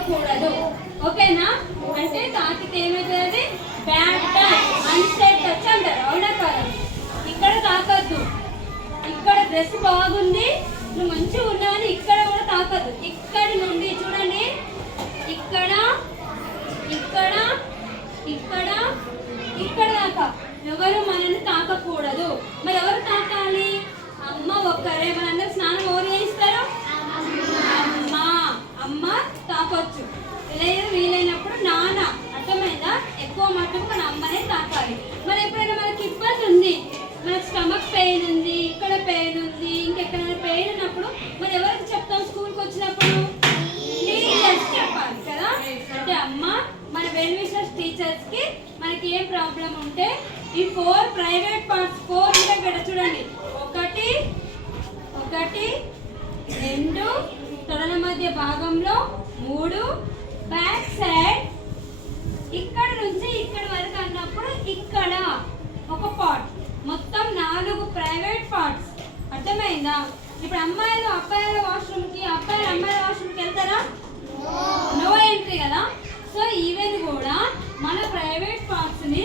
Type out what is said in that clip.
తాకకూడదు ఓకేనా? అంటే తాకితే ఏమవుతుంది బ్యాడ్ టచ్ అన్సేఫ్ టచ్ అంటారు. అవునా కదా? ఇక్కడ తాకద్దు. ఇక్కడ డ్రెస్ బాగుంది. నువ్వు మంచిగా ఉన్నావని ఇక్కడ కూడా తాకద్దు. ఇక్కడి నుండి చూడండి. ఇక్కడ ఇక్కడ ఇక్కడ ఇక్కడ దాకా ఎవరు మనల్ని తాకకూడదు. మరి ఎవరు తాకాలి అమ్మ ఒక్కరే మనందరూ స్నానం ఎవరు చేయిస్తారు అమ్మ అమ్మ తాకొచ్చు. లేదు వీలైనప్పుడు నాన్న అర్థమైందా? ఎక్కువ మటుకు మన అమ్మనే తాకాలి. మరి ఎప్పుడైనా మనకి ఇబ్బంది ఉంది? మన స్టమక్ పెయిన్ ఉంది ఇక్కడ పెయిన్ ఉంది ఇంకెక్కడైనా పెయిన్ ఉన్నప్పుడు మరి ఎవరికి చెప్తాం స్కూల్కి వచ్చినప్పుడు? టీచర్స్ చెప్పాలి కదా? అంటే అమ్మ మన వెల్ విషర్స్ మనకి ఏం ప్రాబ్లం ఉంటే ఈ ఫోర్ ప్రైవేట్ పార్ట్స్ ఫోర్ ఉంటాయి ఇక్కడ చూడండి. ఒకటి ఒకటి రెండు మధ్య భాగంలో మూడు బ్యాక్ సైడ్ ఇక్కడ నుంచి ఇక్కడ వరకు అన్నప్పుడు ఇక్కడ ఒక పార్ట్ మొత్తం నాలుగు ప్రైవేట్ పార్ట్స్ అర్థమైందా? ఇప్పుడు అమ్మాయిలు అబ్బాయిల వాష్రూమ్కి అబ్బాయిలు అమ్మాయిల వాష్రూమ్కి వెళ్తారా? నో ఎంట్రీ కదా? సో ఈవెన్ కూడా మన ప్రైవేట్ పార్ట్స్ని